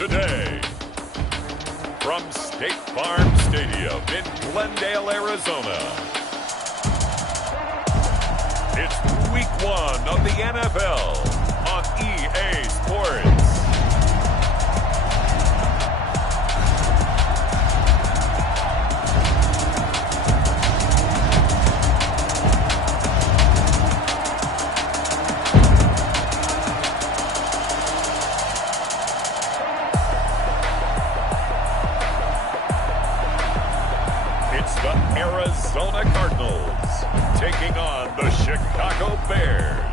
today. From State Farm Stadium in Glendale, Arizona, it's Week 1 of the NFL on EA Sports. The Arizona Cardinals taking on the Chicago Bears.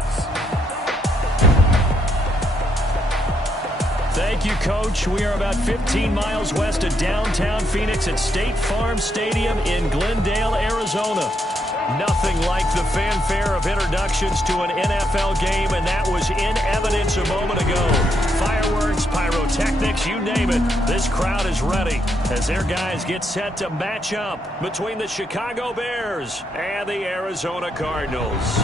Thank you, Coach. We are about 15 miles west of downtown Phoenix at State Farm Stadium in Glendale, Arizona. Nothing like the fanfare of introductions to an NFL game, and that was in evidence a moment ago. Fireworks, pyrotechnics, you name it. This crowd is ready as their guys get set to match up between the Chicago Bears and the Arizona Cardinals.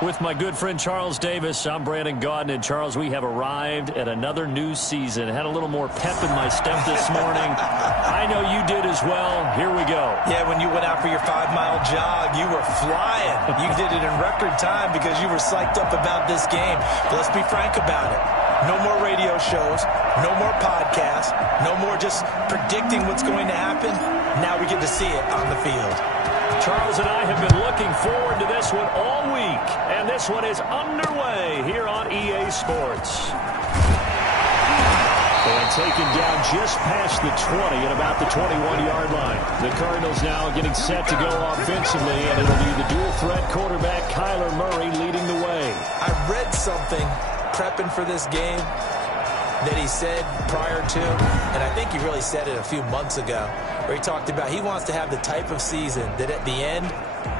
With my good friend Charles Davis, I'm Brandon Gaudin. And Charles, we have arrived at another new season. Had a little more pep in my step this morning. I know you did as well. Here we go. Yeah, when you went out for your 5-mile jog, you were flying. You did it in record time because you were psyched up about this game. But let's be frank about it. No more radio shows, no more podcasts, no more just predicting what's going to happen. Now we get to see it on the field. Charles and I have been looking forward to this one all week, and this one is underway here on EA Sports. And taken down just past the 20 at about the 21-yard line. The Cardinals now getting set to go offensively, and it'll be the dual-threat quarterback Kyler Murray leading the way. I read something prepping for this game that he said prior to, and I think he really said it a few months ago, where he talked about he wants to have the type of season that at the end,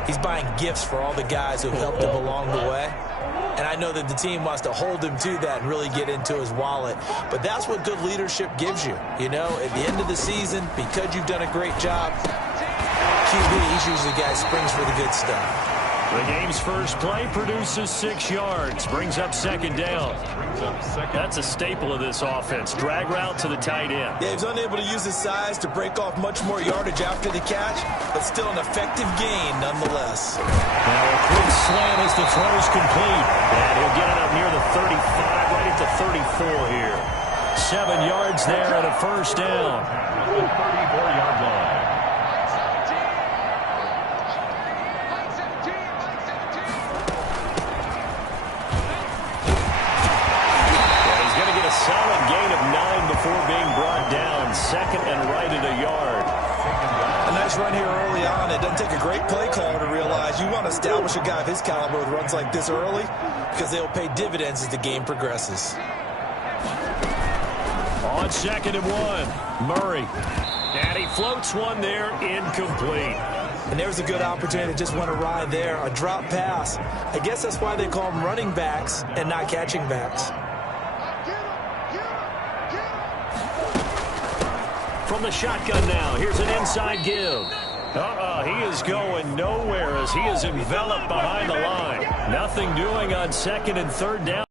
he's buying gifts for all the guys who helped him along the way. And I know that the team wants to hold him to that and really get into his wallet. But that's what good leadership gives you. You know, at the end of the season, because you've done a great job, QB, he's usually the guy who springs for the good stuff. The game's first play produces 6 yards, brings up second down. That's a staple of this offense. Drag route to the tight end. Yeah, he's unable to use his size to break off much more yardage after the catch, but still an effective gain nonetheless. Now a quick slant as the throw's complete. And he'll get it up near the 35, right at the 34 here. 7 yards there and a first down. 34-yard line. Solid gain of 9 before being brought down. Second and right at a yard. A nice run here early on. It doesn't take a great play caller to realize you want to establish a guy of his caliber with runs like this early because they'll pay dividends as the game progresses. On second and 1, Murray. And he floats one there, incomplete. And there's a good opportunity to just want to ride there. A drop pass. I guess that's why they call them running backs and not catching backs. From the shotgun now, here's an inside give. He is going nowhere as he is enveloped behind the line. Nothing doing on second and third down.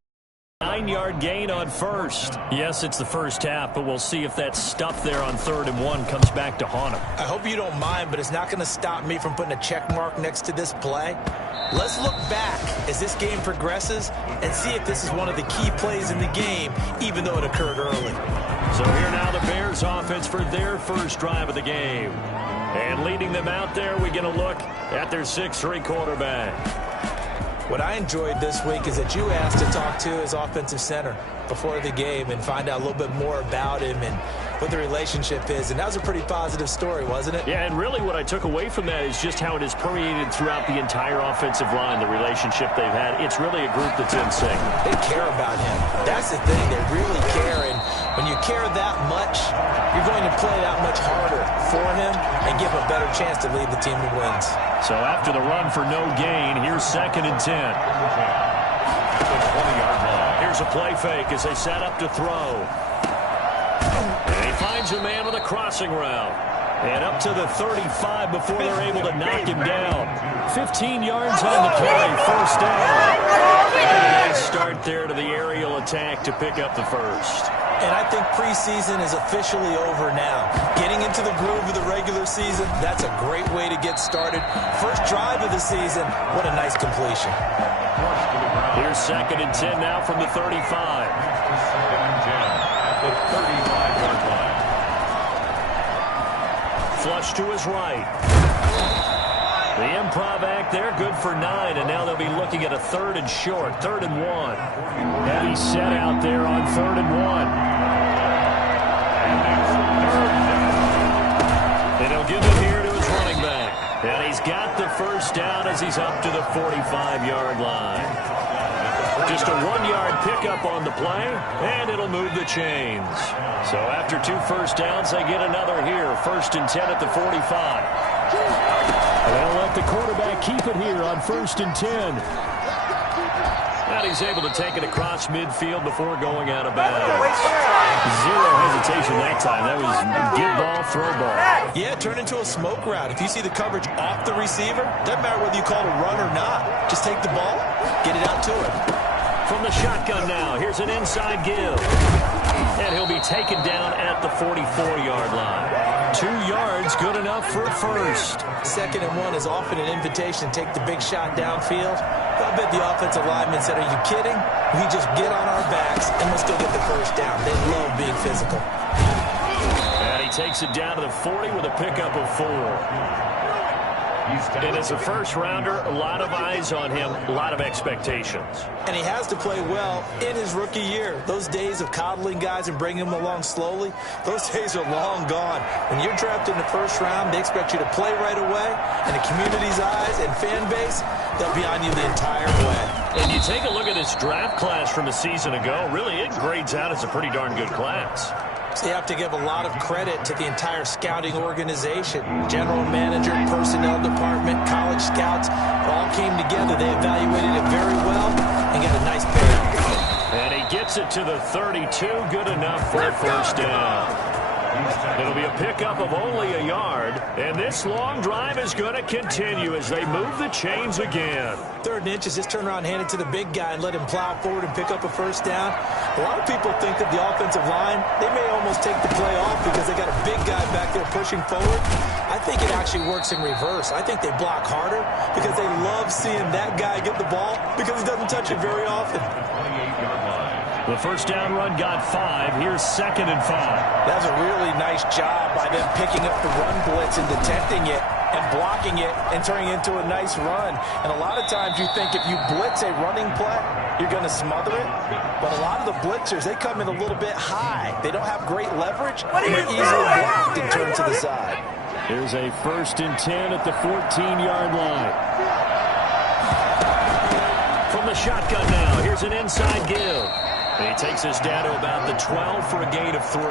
9-yard gain on first. Yes, it's the first half, but we'll see if that stuff there on 3rd and 1 comes back to haunt him. I hope you don't mind, but it's not going to stop me from putting a check mark next to this play. Let's look back as this game progresses and see if this is one of the key plays in the game, even though it occurred early. So here now the Bears offense for their first drive of the game. And leading them out there, we're going to look at their 6'3" quarterback. What I enjoyed this week is that you asked to talk to his offensive center before the game and find out a little bit more about him and what the relationship is. And that was a pretty positive story, wasn't it? Yeah, and really what I took away from that is just how it has permeated throughout the entire offensive line, the relationship they've had. It's really a group that's in sync. They care about him. That's the thing. They really care. And when you care that much, you're going to play that much harder for him and give him a better chance to lead the team to wins. So after the run for no gain, here's 2nd and 10. Here's a play fake as they set up to throw. And he finds a man with a crossing route. And up to the 35 before they're able to knock him down. 15 yards on the play, first down. And a start there to the aerial attack to pick up the first. And I think preseason is officially over now. Getting into the groove of the regular season, that's a great way to get started. First drive of the season, what a nice completion. Here's 2nd and 10 now from the 35. 2nd and 10 at the 35-yard line. Flush to his right. The improv act there, good for 9, and now they'll be looking at a 3rd and short, 3rd and 1. Heavy set out there on 3rd and 1. And he'll give it here to his running back. And he's got the first down as he's up to the 45-yard line. Just a 1-yard pickup on the play, and it'll move the chains. So after 2 first downs, they get another here. 1st and 10 at the 45. They'll let the quarterback keep it here on 1st and 10. And he's able to take it across midfield before going out of bounds. Zero hesitation that time. That was get ball, throw ball. Yeah, turn into a smoke route. If you see the coverage off the receiver, doesn't matter whether you call it a run or not. Just take the ball, get it out to him. From the shotgun now, here's an inside give. And he'll be taken down at the 44-yard line. 2 yards, good enough for a first. 2nd and 1 is often an invitation to take the big shot downfield. I bet the offensive lineman said, are you kidding? We just get on our backs and let's go get the first down. They love being physical. And he takes it down to the 40 with a pickup of 4. And as a first-rounder, a lot of eyes on him, a lot of expectations. And he has to play well in his rookie year. Those days of coddling guys and bringing them along slowly, those days are long gone. When you're drafted in the first round, they expect you to play right away. And the community's eyes and fan base, they'll be on you the entire way. And you take a look at this draft class from a season ago, really it grades out as a pretty darn good class. So you have to give a lot of credit to the entire scouting organization. General manager, personnel department, college scouts, all came together. They evaluated it very well and got a nice payout. And he gets it to the 32, good enough for a first down. It'll be a pickup of only a yard, and this long drive is going to continue as they move the chains again. 3rd and inches, just turn around, hand it to the big guy, and let him plow forward and pick up a first down. A lot of people think that the offensive line, they may almost take the play off because they got a big guy back there pushing forward. I think it actually works in reverse. I think they block harder because they love seeing that guy get the ball because he doesn't touch it very often. The first down run got 5. Here's 2nd and 5. That's a really nice job by them picking up the run blitz and detecting it and blocking it and turning it into a nice run. And a lot of times you think if you blitz a running play, you're going to smother it. But a lot of the blitzers, they come in a little bit high. They don't have great leverage, and they're easily blocked and turned to the side. Here's a 1st and 10 at the 14-yard line. From the shotgun now, here's an inside give. And he takes us down to about the 12 for a gain of 3.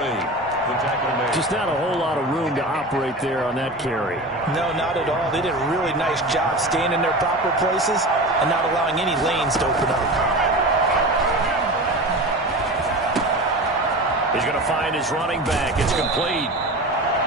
Just not a whole lot of room to operate there on that carry. No, not at all. They did a really nice job staying in their proper places and not allowing any lanes to open up. He's going to find his running back. It's complete.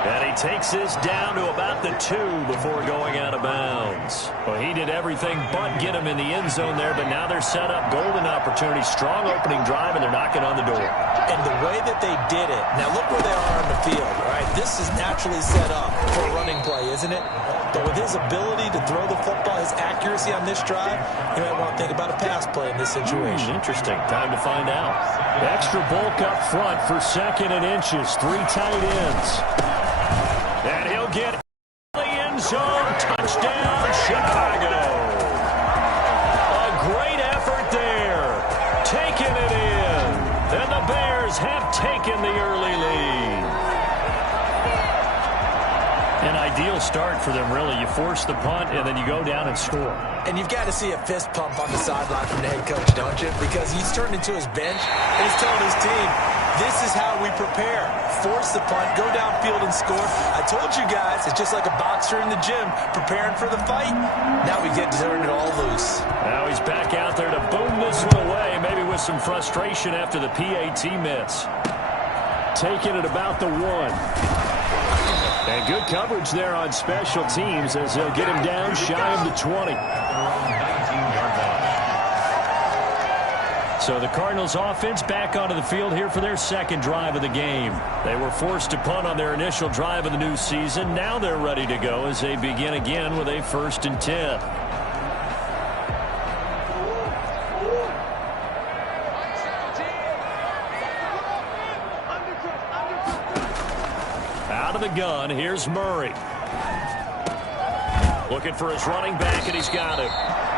And he takes this down to about the 2 before going out of bounds. Well, he did everything but get him in the end zone there, but now they're set up. Golden opportunity, strong opening drive, and they're knocking on the door. And the way that they did it, now look where they are on the field, all right? This is naturally set up for a running play, isn't it? But with his ability to throw the football, his accuracy on this drive, you might want to think about a pass play in this situation. Interesting. Time to find out. Extra bulk up front for 2nd and inches. 3 tight ends. And he'll get the end zone. Touchdown, Chicago. A great effort there. Taking it in. And the Bears have taken the early lead. An ideal start for them, really. You force the punt, and then you go down and score. And you've got to see a fist pump on the sideline from the head coach, don't you? Because he's turned into his bench, and he's telling his team, this is how we prepare. Force the punt, go downfield and score. I told you guys, it's just like a boxer in the gym preparing for the fight. Now we get to turn it all loose. Now he's back out there to boom this one away, maybe with some frustration after the PAT miss. Taking it about the 1. And good coverage there on special teams as they'll get him down shy of the 20. So the Cardinals offense back onto the field here for their second drive of the game. They were forced to punt on their initial drive of the new season. Now they're ready to go as they begin again with a 1st and 10. Out of the gun, here's Murray. Looking for his running back, and he's got him.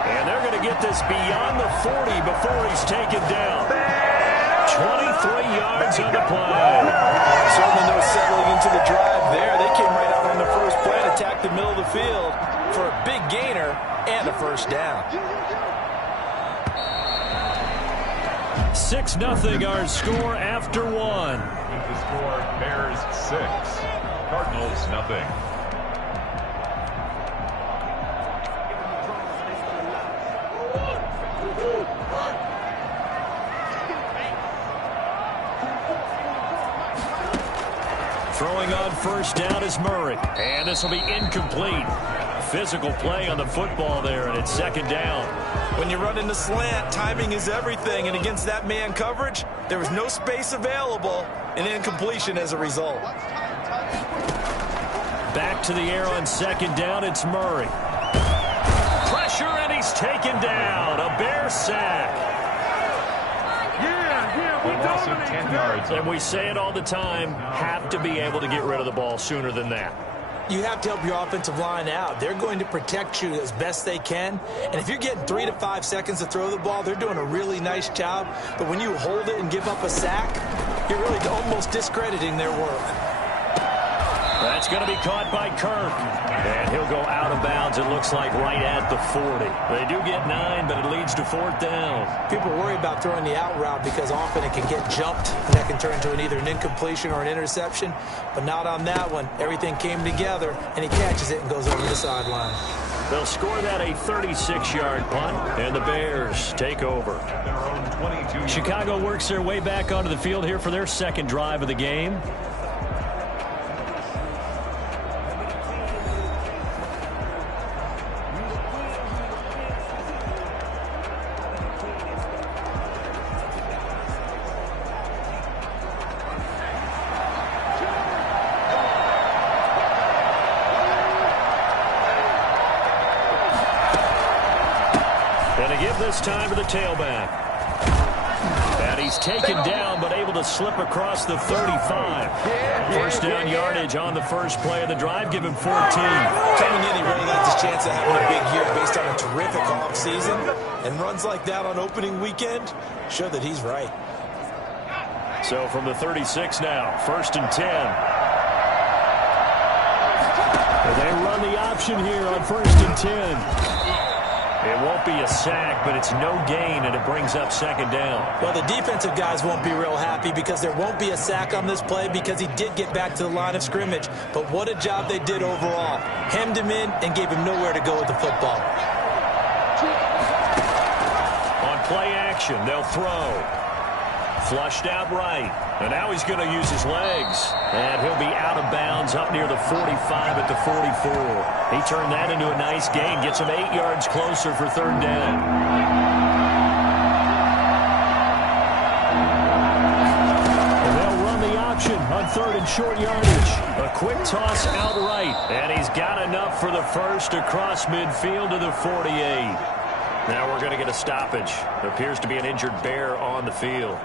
And they're going to get this beyond the 40 before he's taken down. 23 yards on the play. Certainly no settling into the drive there. They came right out on the first play and attacked the middle of the field for a big gainer and a 1st down. 6-0 our score after 1. The score, Bears 6, Cardinals nothing. Throwing on 1st down is Murray. And this will be incomplete. Physical play on the football there, and it's 2nd down. When you run into slant, timing is everything. And against that man coverage, there was no space available, and incompletion as a result. Back to the air on 2nd down, it's Murray. Pressure, and he's taken down. A Bear sack. Loss of 10 yards. And we say it all the time, have to be able to get rid of the ball sooner than that. You have to help your offensive line out. They're going to protect you as best they can. And if you're getting 3 to 5 seconds to throw the ball, they're doing a really nice job. But when you hold it and give up a sack, you're really almost discrediting their work. That's going to be caught by Kirk. And he'll go out of bounds, it looks like, right at the 40. They do get 9, but it leads to 4th down. People worry about throwing the out route because often it can get jumped, and that can turn into either an incompletion or an interception. But not on that one. Everything came together, and he catches it and goes over the sideline. They'll score that a 36-yard punt, and the Bears take over. Chicago works their way back onto the field here for their 2nd drive of the game. This time to the tailback. And he's taken down, but able to slip across the 35. 1st down yardage on the first play of the drive. Give him 14. Coming in, he really likes his chance of having a big year based on a terrific offseason. And runs like that on opening weekend show that he's right. So from the 36 now, 1st and 10. And they run the option here on 1st and 10. It won't be a sack, but it's no gain, and it brings up 2nd down. Well, the defensive guys won't be real happy because there won't be a sack on this play because he did get back to the line of scrimmage. But what a job they did overall. Hemmed him in and gave him nowhere to go with the football. On play action, they'll throw. Flushed out right. And now he's going to use his legs. And he'll be out of bounds up near the 45 at the 44. He turned that into a nice gain. Gets him 8 yards closer for 3rd down. And they'll run the option on 3rd and short yardage. A quick toss out right. And he's got enough for the first across midfield to the 48. Now we're going to get a stoppage. There appears to be an injured Bear on the field.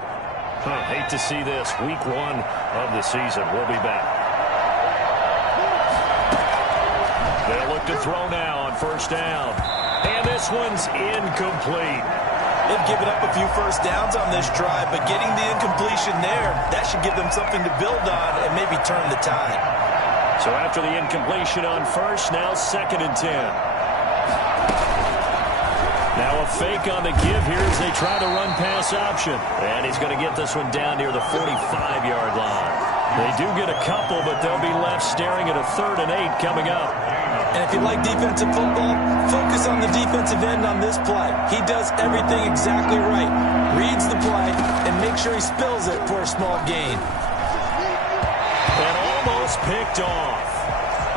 Hate to see this. Week 1 of the season. We'll be back. They'll look to throw now on 1st down. And this one's incomplete. They've given up a few 1st downs on this drive, but getting the incompletion there, that should give them something to build on and maybe turn the tide. So after the incompletion on 1st, now 2nd and 10. Now a fake on the give here as they try to run pass option. And he's going to get this one down near the 45-yard line. They do get a couple, but they'll be left staring at a 3rd and 8 coming up. And if you like defensive football, focus on the defensive end on this play. He does everything exactly right. Reads the play and makes sure he spills it for a small gain. And almost picked off.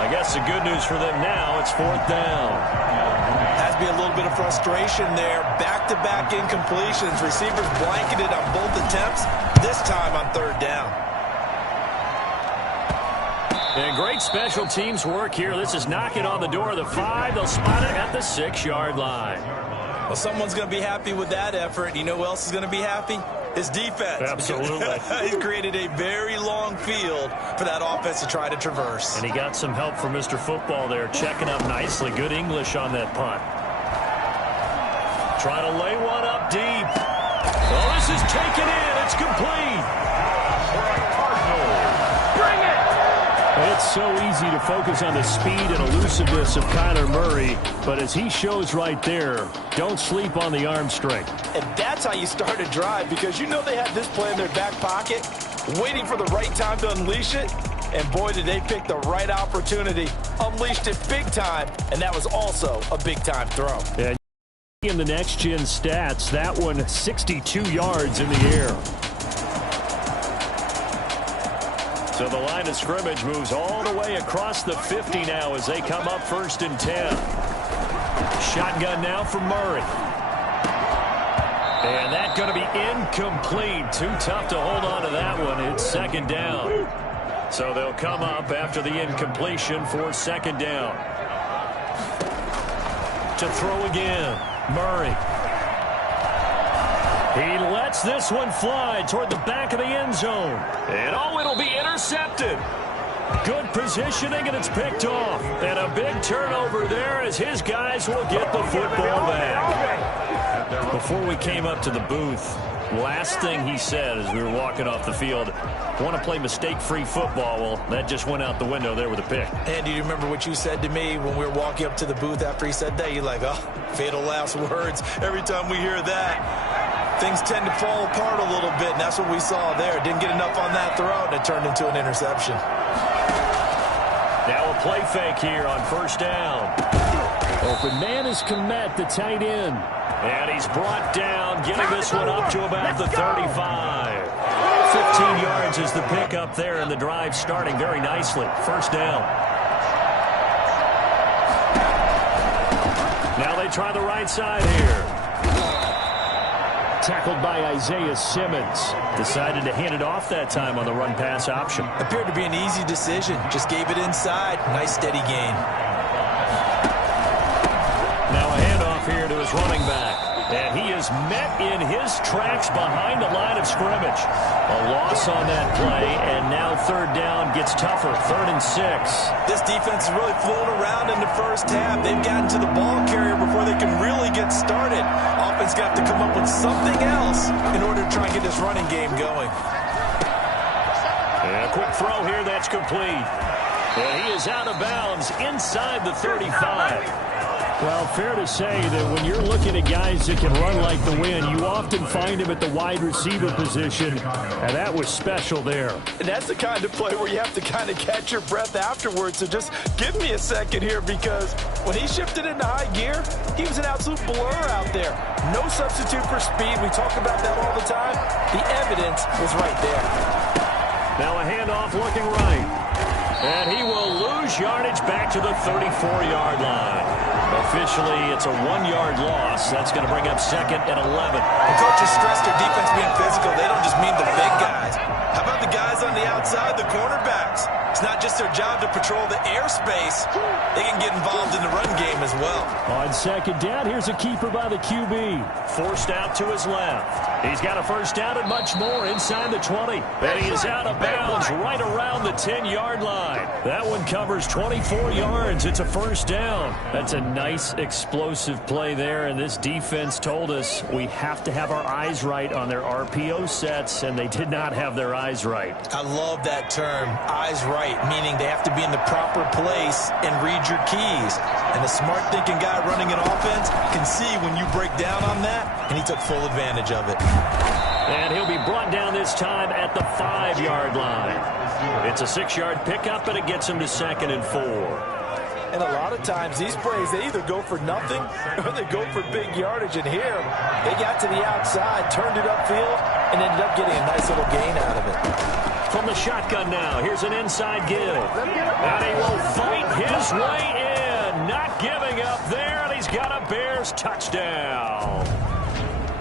I guess the good news for them now, it's 4th down. Has to be a little bit of frustration there. Back-to-back incompletions. Receivers blanketed on both attempts, this time on 3rd down. And great special teams work here. This is knocking on the door of the 5. They'll spot it at the 6-yard line. Well, someone's going to be happy with that effort. You know who else is going to be happy? His defense. Absolutely. He's created a very long field for that offense to try to traverse. And he got some help from Mr. Football there, checking up nicely. Good English on that punt. Trying to lay one up deep. Oh, this is taken in. It's complete. Bring it! It's so easy to focus on the speed and elusiveness of Kyler Murray, but as he shows right there, don't sleep on the arm strength. And that's how you start a drive, because you know they have this play in their back pocket, waiting for the right time to unleash it. And boy, did they pick the right opportunity. Unleashed it big time, and that was also a big-time throw. And in the next-gen stats, that one 62 yards in the air. So the line of scrimmage moves all the way across the 50 now as they come up 1st and 10. Shotgun now for Murray. And that's going to be incomplete. Too tough to hold on to that one. It's 2nd down. So they'll come up after the incompletion for 2nd down. To throw again, Murray. He lets this one fly toward the back of the end zone. And oh, it'll be intercepted. Good positioning, and it's picked off. And a big turnover there as his guys will get the football back. Before we came up to the booth, last thing he said as we were walking off the field, want to play mistake-free football. Well, that just went out the window there with a pick. And do you remember what you said to me when we were walking up to the booth after he said that? You're like, oh, fatal last words. Every time we hear that, things tend to fall apart a little bit, and that's what we saw there. Didn't get enough on that throw, and it turned into an interception. Now a play fake here on 1st down. Open man is Komet, the tight end. And he's brought down, getting this one up to about the 35. 15 yards is the pickup there, and the drive starting very nicely. 1st down. Now they try the right side here. Tackled by Isaiah Simmons. Decided to hand it off that time on the run-pass option. Appeared to be an easy decision. Just gave it inside. Nice, steady gain. Now a handoff here to his running back. And he is met in his tracks behind the line of scrimmage. A loss on that play, and now 3rd down gets tougher. 3rd and 6. This defense is really flown around in the first half. They've gotten to the ball carrier before they can really get started. Offense got to come up with something else in order to try and get this running game going. And a quick throw here that's complete. And he is out of bounds inside the 35. Well, fair to say that when you're looking at guys that can run like the wind, you often find him at the wide receiver position, and that was special there. And that's the kind of play where you have to kind of catch your breath afterwards. So just give me a second here, because when he shifted into high gear, he was an absolute blur out there. No substitute for speed. We talk about that all the time. The evidence was right there. Now a handoff looking right. And he will lose yardage back to the 34-yard line. Officially, it's a 1-yard loss. That's going to bring up 2nd and 11. The coaches stress their defense being physical. They don't just mean the big guys. How about the guys on the outside, the cornerbacks? It's not just their job to patrol the airspace. They can get involved in the run game as well. On 2nd down, here's a keeper by the QB. Forced out to his left. He's got a 1st down and much more inside the 20. And he is out of bounds right around the 10-yard line. That one covers 24 yards. It's a 1st down. That's a nice explosive play there, and this defense told us we have to have our eyes right on their RPO sets, and they did not have their eyes right. I love that term, eyes right, meaning they have to be in the proper place and read your keys. And a smart thinking guy running an offense can see when you break down on that, and he took full advantage of it. And he'll be brought down this time at the 5-yard line. It's a 6-yard pickup, and it gets him to 2nd and 4. And a lot of times these plays, they either go for nothing or they go for big yardage. And here, they got to the outside, turned it upfield, and ended up getting a nice little gain out of it. from the shotgun now. Here's an inside give. And he will fight his way in. Not giving up there, and he's got a Bears touchdown.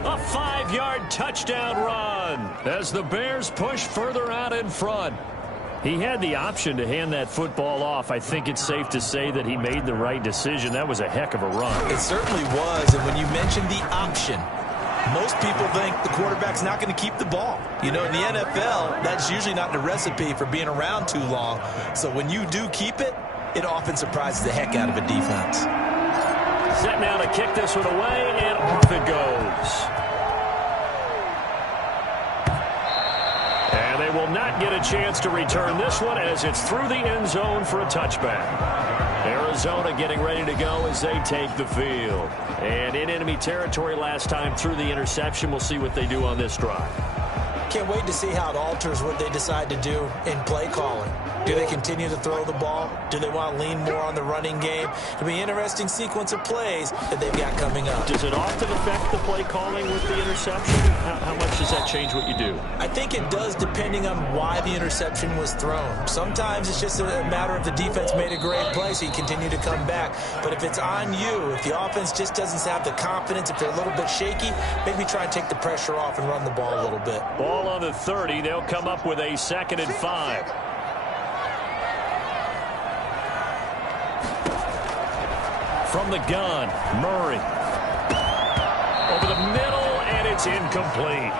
A 5-yard touchdown run as the Bears push further out in front. He had the option to hand that football off. I think it's safe to say that he made the right decision. That was a heck of a run. It certainly was, and when you mentioned the option, most people think the quarterback's not going to keep the ball. You know, in the NFL, that's usually not the recipe for being around too long. So when you do keep it, it often surprises the heck out of a defense. Set now to kick this one away, and off it goes. And they will not get a chance to return this one as it's through the end zone for a touchback. Arizona getting ready to go as they take the field. And in enemy territory last time through the interception. We'll see what they do on this drive. Can't wait to see how it alters what they decide to do in play calling. Do they continue to throw the ball? Do they want to lean more on the running game? It'll be an interesting sequence of plays that they've got coming up. Does it often affect the play calling with the interception? How much does that change what you do? I think it does depending on why the interception was thrown. Sometimes it's just a matter of the defense made a great play, so you continue to come back. But if it's on you, if the offense just doesn't have the confidence, if they're a little bit shaky, maybe try and take the pressure off and run the ball a little bit. Ball on the 30. They'll come up with a 2nd and 5. From the gun, Murray. Over the middle, and it's incomplete.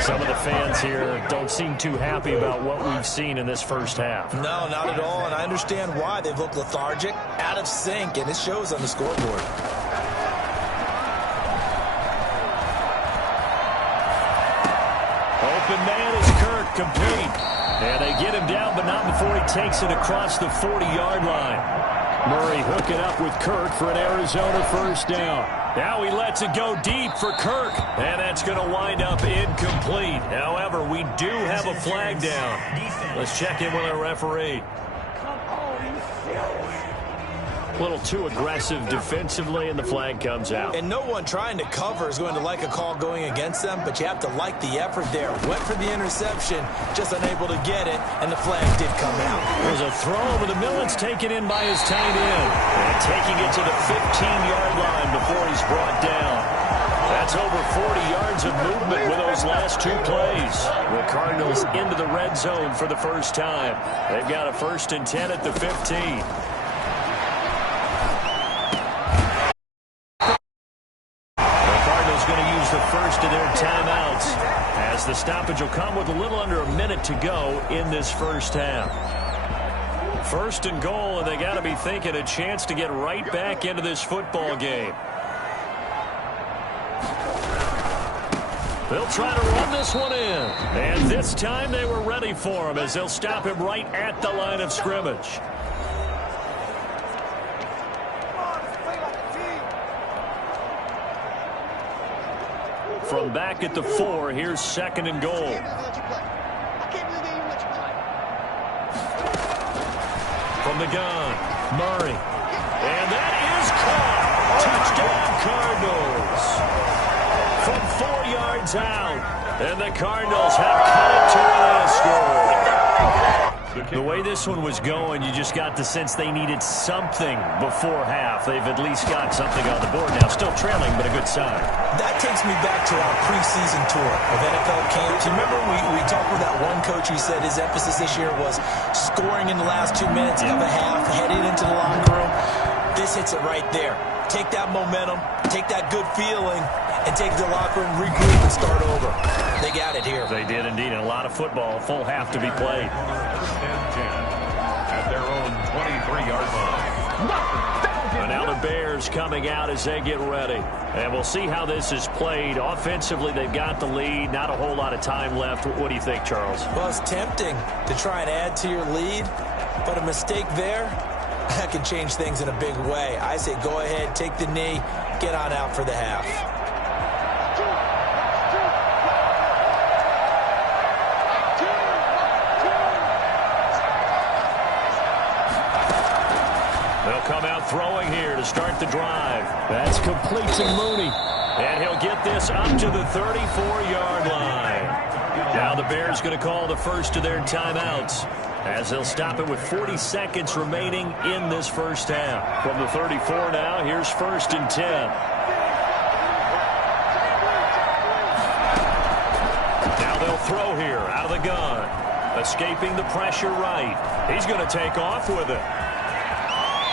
Some of the fans here don't seem too happy about what we've seen in this first half. No, not at all, and I understand why. They've looked lethargic, out of sync, and it shows on the scoreboard. Open man is Kirk, complete. And they get him down, but not before he takes it across the 40-yard line. Murray hooking up with Kirk for an Arizona first down. Now he lets it go deep for Kirk, and that's going to wind up incomplete. However, we do have a flag down. Let's check in with our referee. A little too aggressive defensively, and the flag comes out. And no one trying to cover is going to like a call going against them, but you have to like the effort there. Went for the interception, just unable to get it, and the flag did come out. There's a throw over the middle. It's taken in by his tight end. And taking it to the 15-yard line before he's brought down. That's over 40 yards of movement with those last 2 plays. The Cardinals into the red zone for the first time. They've got a 1st and 10 at the 15. The first of their timeouts as the stoppage will come with a little under a minute to go in this first half. 1st and goal, and they got to be thinking a chance to get right back into this football game. They'll try to run this one in, and this time they were ready for him as they'll stop him right at the line of scrimmage. From back at the 4, here's 2nd and goal. From the gun, Murray. And that is caught. Touchdown, Cardinals. From 4 yards out. And the Cardinals have cut it to a score. The way this one was going, you just got the sense they needed something before half. They've at least got something on the board now. Still trailing, but a good sign. That takes me back to our preseason tour of NFL camps. You remember we talked with that one coach who said his emphasis this year was scoring in the last 2 minutes of a half, heading into the locker room. This hits it right there. Take that momentum, take that good feeling, and take the locker room, regroup, and start over. They got it here. They did indeed, and a lot of football, a full half to be played. 1st and 10 at their own 23-yard line. And now the Bears coming out as they get ready. And we'll see how this is played. Offensively, they've got the lead. Not a whole lot of time left. What do you think, Charles? Well, it's tempting to try and add to your lead, but a mistake there, that can change things in a big way. I say go ahead, take the knee, get on out for the half. They'll come out throwing here to start the drive. That's complete to Mooney. And he'll get this up to the 34-yard line. Now the Bears going to call the first of their timeouts, as they'll stop it with 40 seconds remaining in this first half. From the 34 now, here's 1st and 10. Now they'll throw here out of the gun. Escaping the pressure right. He's going to take off with it.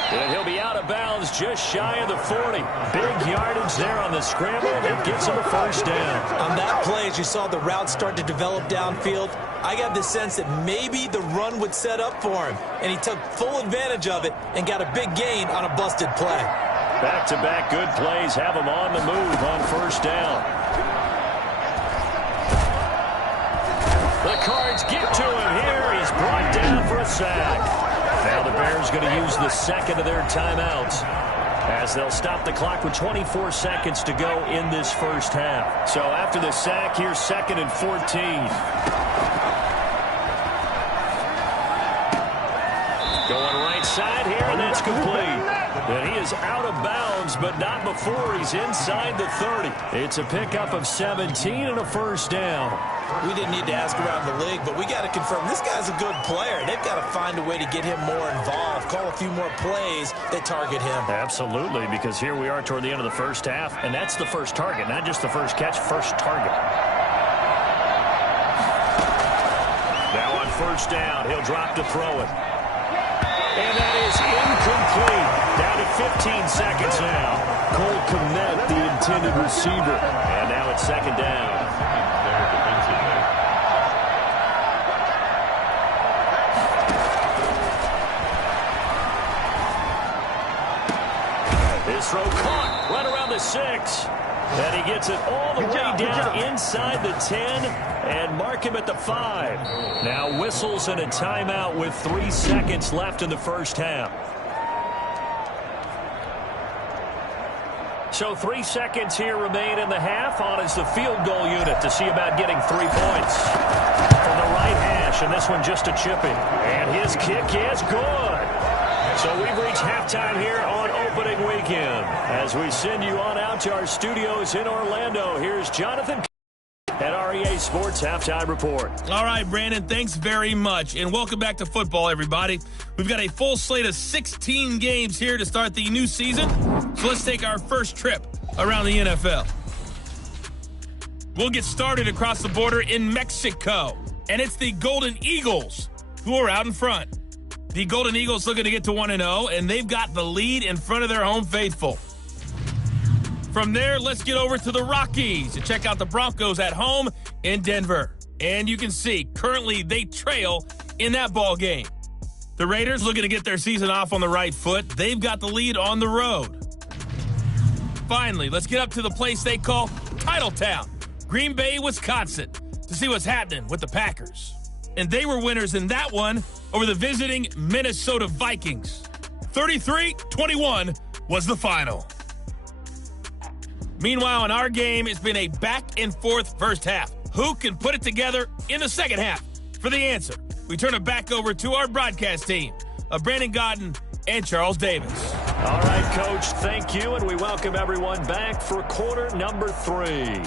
And he'll be out of bounds just shy of the 40. Big yardage there on the scramble. It gets him a first down. On that play, as you saw the route start to develop downfield, I got the sense that maybe the run would set up for him. And he took full advantage of it and got a big gain on a busted play. Back-to-back good plays have him on the move on first down. The Cards get to him here. He's brought down for a sack. Now the Bears going to use the second of their timeouts, as they'll stop the clock with 24 seconds to go in this first half. So after the sack, here's 2nd and 14. Going right side here, and that's complete. And he is out of bounds, but not before he's inside the 30. It's a pickup of 17 and a first down. We didn't need to ask around the league, but we got to confirm this guy's a good player. They've got to find a way to get him more involved, call a few more plays that target him. Absolutely, because here we are toward the end of the first half, and that's the first target, not just the first catch, first target. Now on first down, he'll drop to throw it. And that is incomplete. Down to 15 seconds now. Cole Kmet, the intended receiver. And now it's 2nd down. This throw caught right around the 6. And he gets it all the way down inside the 10 and mark him at the 5. Now whistles and a timeout with 3 seconds left in the first half. So 3 seconds here remain in the half. On is the field goal unit to see about getting 3 points. From the right hash, and this one just a chipping. And his kick is good. So we've reached halftime here on opening weekend. As we send you on out to our studios in Orlando, here's Jonathan at REA Sports Halftime Report. All right, Brandon, thanks very much. And welcome back to football, everybody. We've got a full slate of 16 games here to start the new season. So let's take our first trip around the NFL. We'll get started across the border in Mexico. And it's the Golden Eagles who are out in front. The Golden Eagles looking to get to 1-0, and they've got the lead in front of their home faithful. From there, let's get over to the Rockies and check out the Broncos at home in Denver. And you can see, currently they trail in that ball game. The Raiders looking to get their season off on the right foot. They've got the lead on the road. Finally, let's get up to the place they call Titletown, Green Bay, Wisconsin, to see what's happening with the Packers. And they were winners in that one over the visiting Minnesota Vikings. 33-21 was the final. Meanwhile, in our game, it's been a back-and-forth first half. Who can put it together in the second half? For the answer, we turn it back over to our broadcast team of Brandon Godden and Charles Davis. All right, Coach, thank you, and we welcome everyone back for quarter number 3.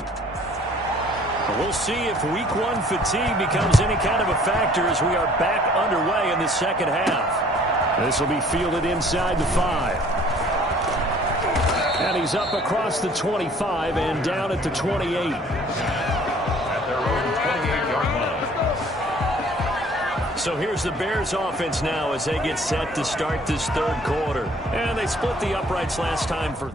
We'll see if week 1 fatigue becomes any kind of a factor as we are back underway in the second half. This will be fielded inside the 5. And he's up across the 25 and down at the 28. At their own 28-yard line. So here's the Bears offense now as they get set to start this third quarter. And they split the uprights last time for...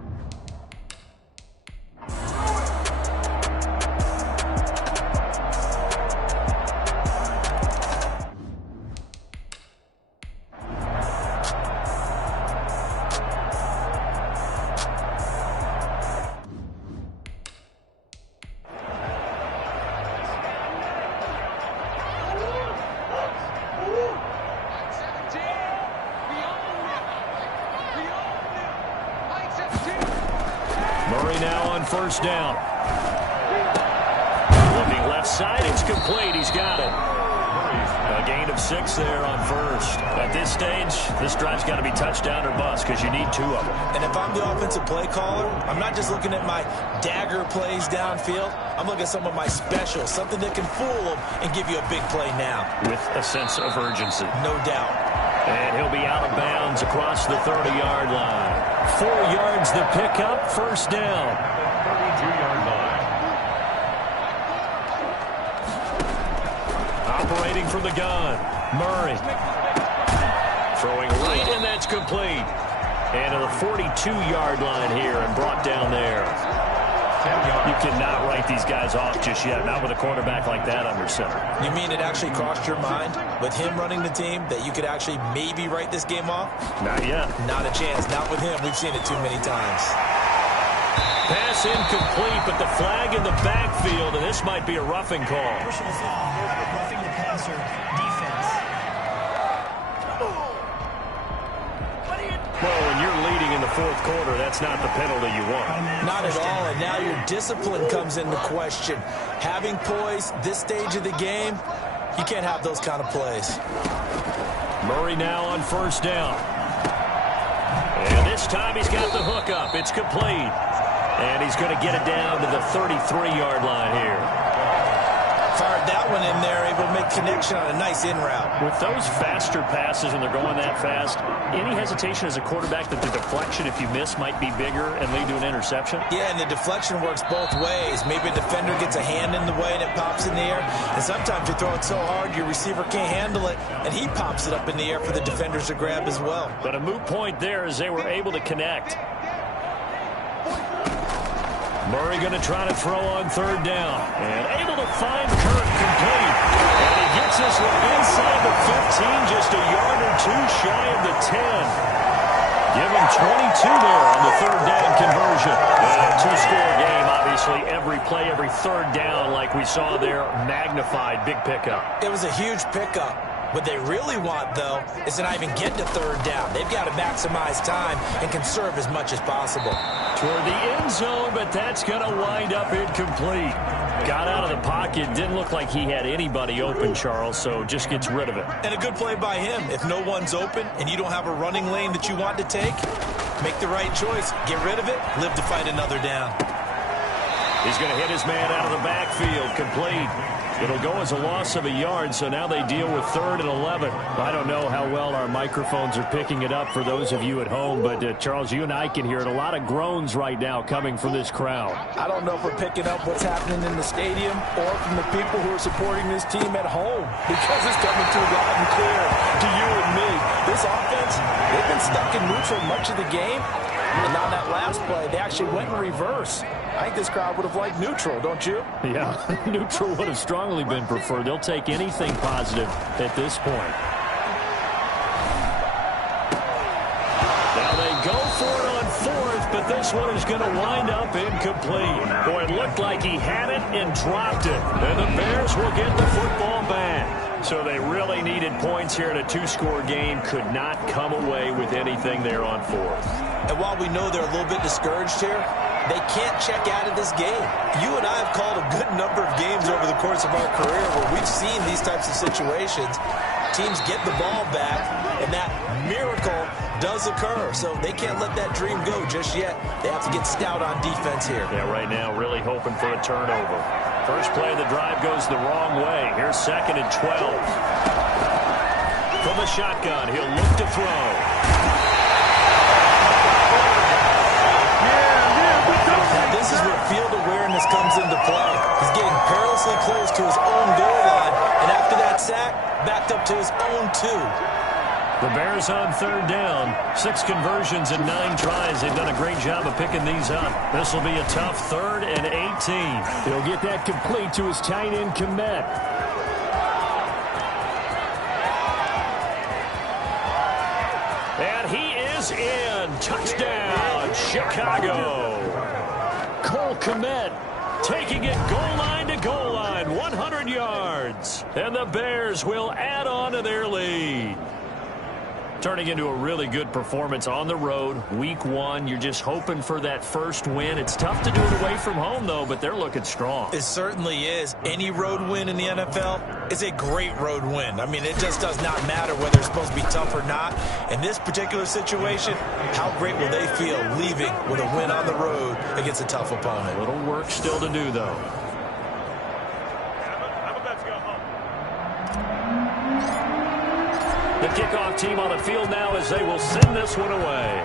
Murray now on first down. Looking left side, it's complete. He's got it. A gain of 6 there on first. At this stage, this drive's got to be touchdown or bust because you need 2 of them. And if I'm the offensive play caller, I'm not just looking at my dagger plays downfield. I'm looking at some of my specials, something that can fool them and give you a big play now. With a sense of urgency. No doubt. And he'll be out of bounds across the 30-yard line. 4 yards the pickup, first down. 32-yard line. Operating from the gun, Murray. Throwing right, and that's complete. And to the 42-yard line here and brought down there. You cannot write these guys off just yet, not with a quarterback like that under center. You mean it actually crossed your mind with him running the team that you could actually maybe write this game off? Not yet. Not a chance. Not with him. We've seen it too many times. Pass incomplete, but the flag in the backfield, and this might be a roughing call. Personal foul, roughing the passer, defense. Well, when you're leading in the fourth quarter, that's not the penalty you want. Not at all, and now your discipline comes into question. Having poise this stage of the game, you can't have those kind of plays. Murray now on first down. And this time he's got the hook up. It's complete. And he's going to get it down to the 33-yard line here. Fired that one in there, able to make connection on a nice in route. With those faster passes when they're going that fast, any hesitation as a quarterback that the deflection, if you miss, might be bigger and lead to an interception? Yeah, and the deflection works both ways. Maybe a defender gets a hand in the way and it pops in the air. And sometimes you throw it so hard your receiver can't handle it, and he pops it up in the air for the defenders to grab as well. But a moot point there as they were able to connect. Murray going to try to throw on third down. And able to find Kirk complete. And he gets this one inside the 15, just a yard or 2 shy of the 10. Give him 22 there on the third down conversion. And a 2-score game, obviously. Every play, every third down, like we saw there, magnified. Big pickup. It was a huge pickup. What they really want, though, is to not even get to third down. They've got to maximize time and conserve as much as possible. Toward the end zone, but that's going to wind up incomplete. Got out of the pocket. Didn't look like he had anybody open, Charles, so just gets rid of it. And a good play by him. If no one's open and you don't have a running lane that you want to take, make the right choice. Get rid of it. Live to fight another down. He's going to hit his man out of the backfield. Complete. It'll go as a loss of a yard, so now they deal with 3rd and 11. I don't know how well our microphones are picking it up for those of you at home, but Charles, you and I can hear it. A lot of groans right now coming from this crowd. I don't know if we're picking up what's happening in the stadium or from the people who are supporting this team at home, because it's coming through loud and clear to you and me. This offense, they've been stuck in neutral much of the game, and on that last play, they actually went in reverse. I think this crowd would have liked neutral, don't you? Yeah, neutral would have strongly been preferred. They'll take anything positive at this point. Now they go for it on 4th, but this one is going to wind up incomplete. Boy, it looked like he had it and dropped it. And the Bears will get the football back. So they really needed points here in a 2-score game. Could not come away with anything there on 4th. And while we know they're a little bit discouraged here, they can't check out of this game. You and I have called a good number of games over the course of our career where we've seen these types of situations. Teams get the ball back, and that miracle does occur. So they can't let that dream go just yet. They have to get stout on defense here. Yeah, right now really hoping for a turnover. First play of the drive goes the wrong way. Here's 2nd and 12. From the shotgun, he'll look to throw. This is where field awareness comes into play. He's getting perilously close to his own goal line, and after that sack, backed up to his own 2. The Bears on 3rd down. 6 conversions and 9 tries. They've done a great job of picking these up. This will be a tough 3rd and 18. He'll get that complete to his tight end, Komet. And he is in. Touchdown, Chicago. Cole Komet taking it goal line to goal line, 100 yards. And the Bears will add on to their lead. Turning into a really good performance on the road, week 1. You're just hoping for that first win. It's tough to do it away from home, though, but they're looking strong. It certainly is. Any road win in the NFL is a great road win. I mean, it just does not matter whether it's supposed to be tough or not. In this particular situation, how great will they feel leaving with a win on the road against a tough opponent? A little work still to do, though. The kickoff team on the field now as they will send this one away.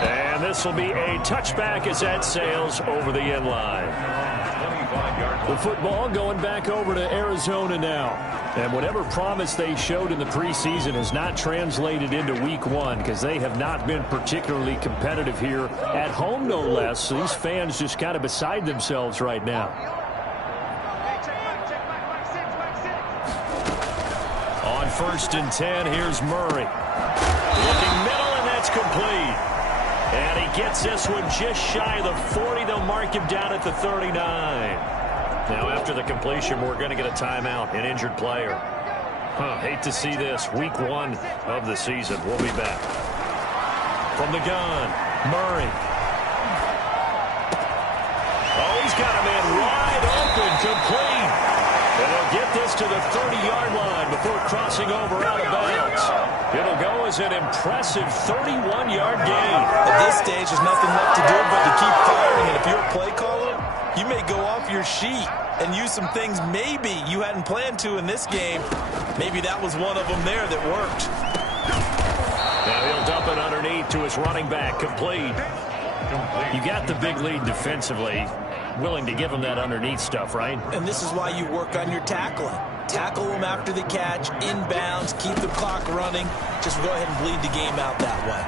And this will be a touchback as that sails over the end line. The football going back over to Arizona now. And whatever promise they showed in the preseason has not translated into week 1 because they have not been particularly competitive here at home, no less. So these fans just kind of beside themselves right now. On 1st and 10, here's Murray. Looking middle, and that's complete. And he gets this one just shy of the 40. They'll mark him down at the 39. Now, after the completion, we're going to get a timeout, an injured player. Hate to see this. Week 1 of the season. We'll be back. From the gun, Murray. Oh, he's got a man wide open, complete. And they'll get this to the 30-yard line before crossing over out of bounds. It'll go as an impressive 31-yard gain. At this stage, there's nothing left to do but to keep firing. And if you're a play caller, you may go off your sheet and use some things maybe you hadn't planned to in this game. Maybe that was one of them there that worked. Now he'll dump it underneath to his running back, complete. You got the big lead defensively. Willing to give him that underneath stuff, right? And this is why you work on your tackling. Tackle them after the catch, inbounds, keep the clock running. Just go ahead and bleed the game out that way.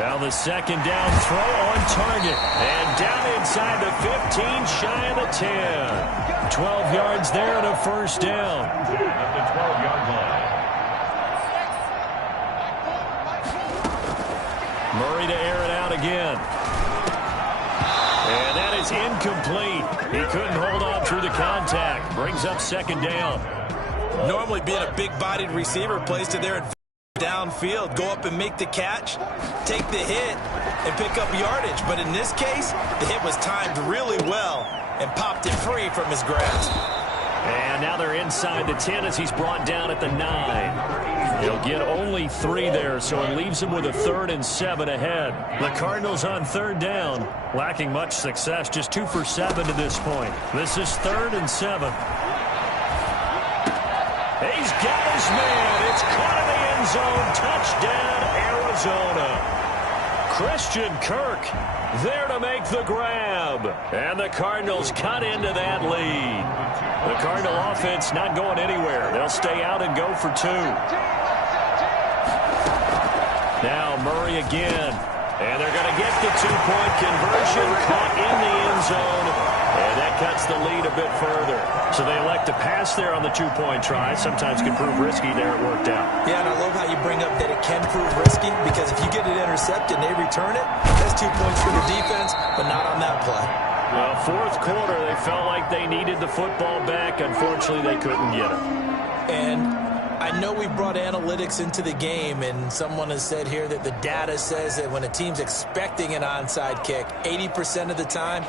Now the second down throw on target. And down inside the 15, shy of the 10. 12 yards there and a first down. At the 12-yard line. Murray to air it out again. And that is incomplete. He couldn't hold on through the contact. Brings up second down. Normally being a big-bodied receiver plays to their downfield. Go up and make the catch, take the hit, and pick up yardage. But in this case, the hit was timed really well and popped it free from his grasp. And now they're inside the 10 as he's brought down at the 9. He'll get only 3 there, so it leaves him with a 3rd and 7 ahead. The Cardinals on 3rd down, lacking much success, just 2 for 7 to this point. This is 3rd and 7. He's got his man. It's caught in the end zone. Touchdown, Arizona. Christian Kirk there to make the grab. And the Cardinals cut into that lead. The Cardinal offense not going anywhere. They'll stay out and go for 2. Now Murray again. And they're going to get the 2-point conversion. Caught in the end zone. And that cuts the lead a bit further. So they elect to pass there on the 2-point try. Sometimes can prove risky. There it worked out. Yeah, and I love how you bring up that it can prove risky, because if you get it intercepted and they return it, that's 2 points for the defense, but not on that play. Well, 4th quarter, they felt like they needed the football back. Unfortunately, they couldn't get it. And I know we brought analytics into the game, and someone has said here that the data says that when a team's expecting an onside kick, 80% of the time,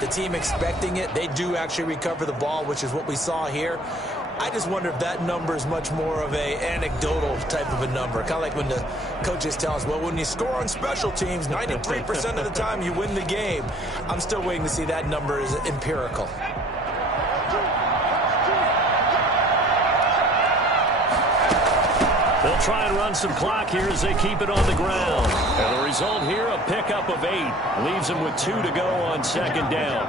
the team expecting it, they do actually recover the ball, which is what we saw here. I just wonder if that number is much more of a anecdotal type of a number. Kind of like when the coaches tell us, well, when you score on special teams, 93% of the time you win the game. I'm still waiting to see that number is empirical. They'll try and run some clock here as they keep it on the ground. And the result here, a pickup of 8. Leaves them with 2 to go on 2nd down.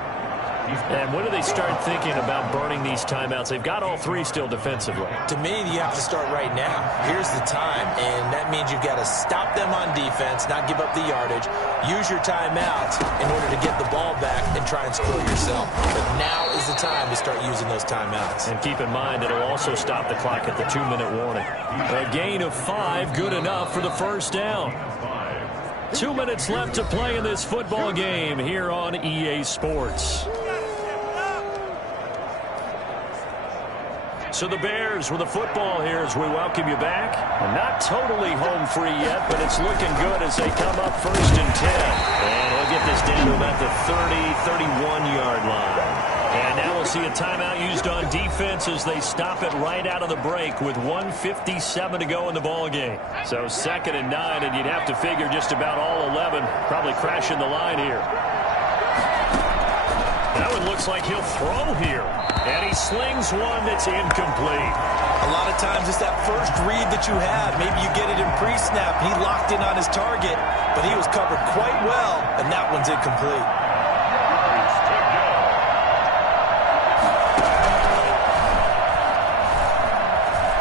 And when do they start thinking about burning these timeouts? They've got all 3 still defensively. To me, you have to start right now. Here's the time, and that means you've got to stop them on defense, not give up the yardage, use your timeouts in order to get the ball back and try and score yourself. But now is the time to start using those timeouts. And keep in mind that it'll also stop the clock at the 2-minute warning. A gain of 5, good enough for the first down. 2 minutes left to play in this football game here on EA Sports. So the Bears with the football here as we welcome you back. And not totally home free yet, but it's looking good as they come up 1st and 10. And he'll get this down to about the 30, 31-yard line. And now we'll see a timeout used on defense as they stop it right out of the break with 1:57 to go in the ballgame. So 2nd and 9, and you'd have to figure just about all 11 probably crashing the line here. That one looks like he'll throw here. And he slings one that's incomplete. A lot of times it's that first read that you have. Maybe you get it in pre-snap. He locked in on his target, but he was covered quite well, and that one's incomplete.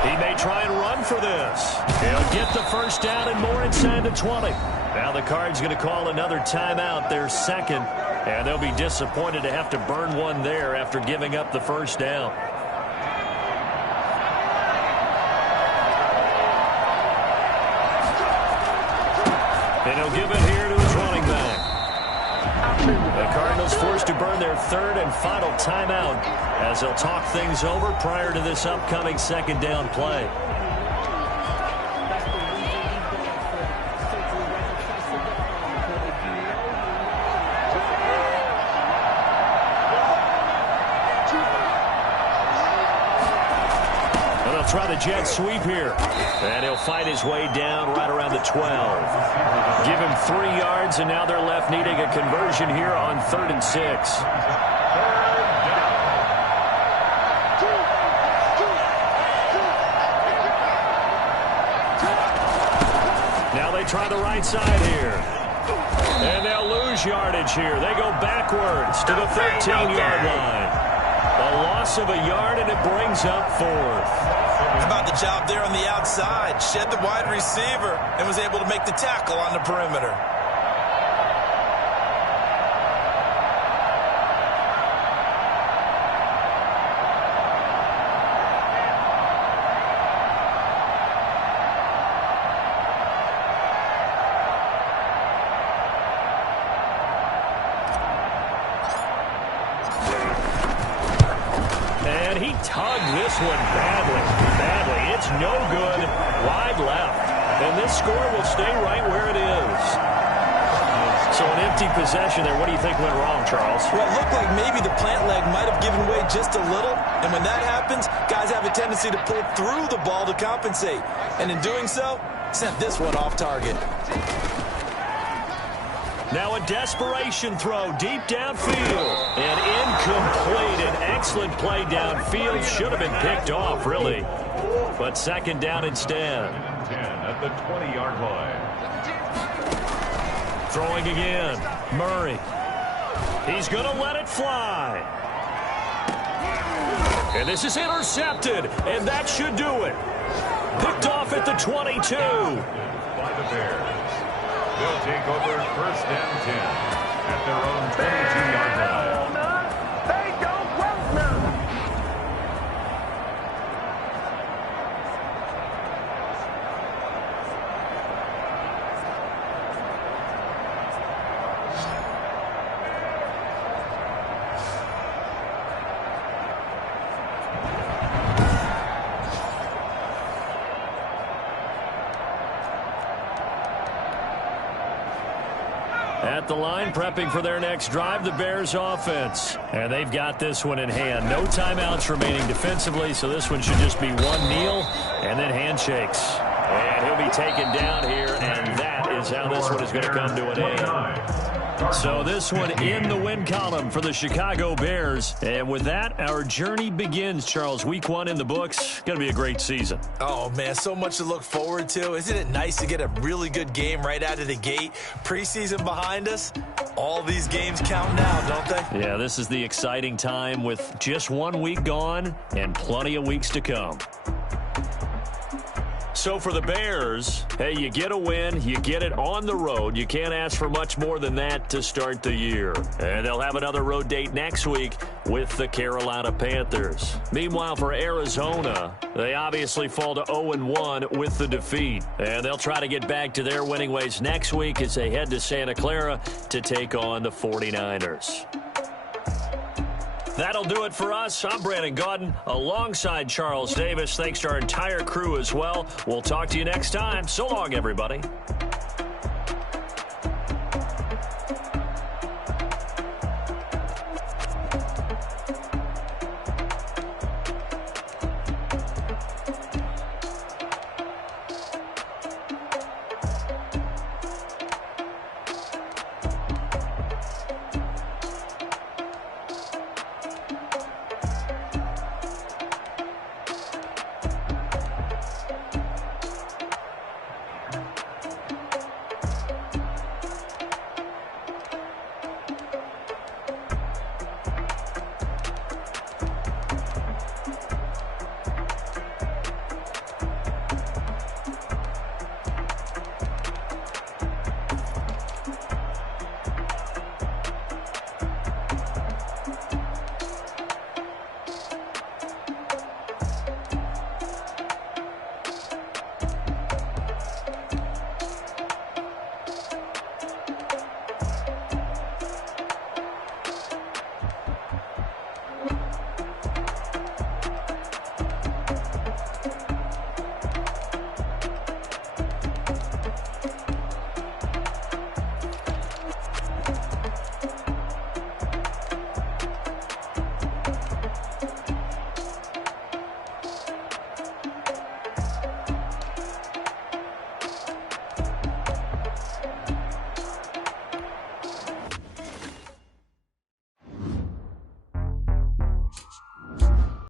He may try and run for this. He'll get the first down and more inside the 20. Now the Cards going to call another timeout, their second. And they'll be disappointed to have to burn one there after giving up the first down. And he'll give it here to his running back. The Cardinals forced to burn their 3rd and final timeout as they'll talk things over prior to this upcoming 2nd down play. Try the jet sweep here. And he'll fight his way down right around the 12. Give him 3 yards, and now they're left needing a conversion here on 3rd and 6. Now they try the right side here. And they'll lose yardage here. They go backwards to the 13-yard line. A loss of a yard, and it brings up 4th. How about the job there on the outside? Shed the wide receiver and was able to make the tackle on the perimeter. And he tugged this one badly. It's no good. Wide left. And this score will stay right where it is. So an empty possession there. What do you think went wrong, Charles? Well, it looked like maybe the plant leg might have given way just a little. And when that happens, guys have a tendency to pull through the ball to compensate. And in doing so, sent this one off target. Now a desperation throw deep downfield. And incomplete. An excellent play downfield. Should have been picked off, really. But 2nd down instead. 10 at the 20-yard line. Throwing again. Murray. He's going to let it fly. And this is intercepted. And that should do it. Picked off at the 22. By the Bears. They'll take over 1st and 10 at their own 22-yard line. At the line, prepping for their next drive, the Bears offense. And they've got this one in hand. No timeouts remaining defensively, so this one should just be one kneel and then handshakes. And he'll be taken down here, and that is how this one is going to come to an end. So this one in the win column for the Chicago Bears. And with that, our journey begins, Charles. Week 1 in the books. Going to be a great season. Oh, man, so much to look forward to. Isn't it nice to get a really good game right out of the gate? Preseason behind us. All these games count now, don't they? Yeah, this is the exciting time with just 1 week gone and plenty of weeks to come. So for the Bears, hey, you get a win, you get it on the road. You can't ask for much more than that to start the year. And they'll have another road date next week with the Carolina Panthers. Meanwhile, for Arizona, they obviously fall to 0-1 with the defeat. And they'll try to get back to their winning ways next week as they head to Santa Clara to take on the 49ers. That'll do it for us. I'm Brandon Gaudin alongside Charles Davis. Thanks to our entire crew as well. We'll talk to you next time. So long, everybody.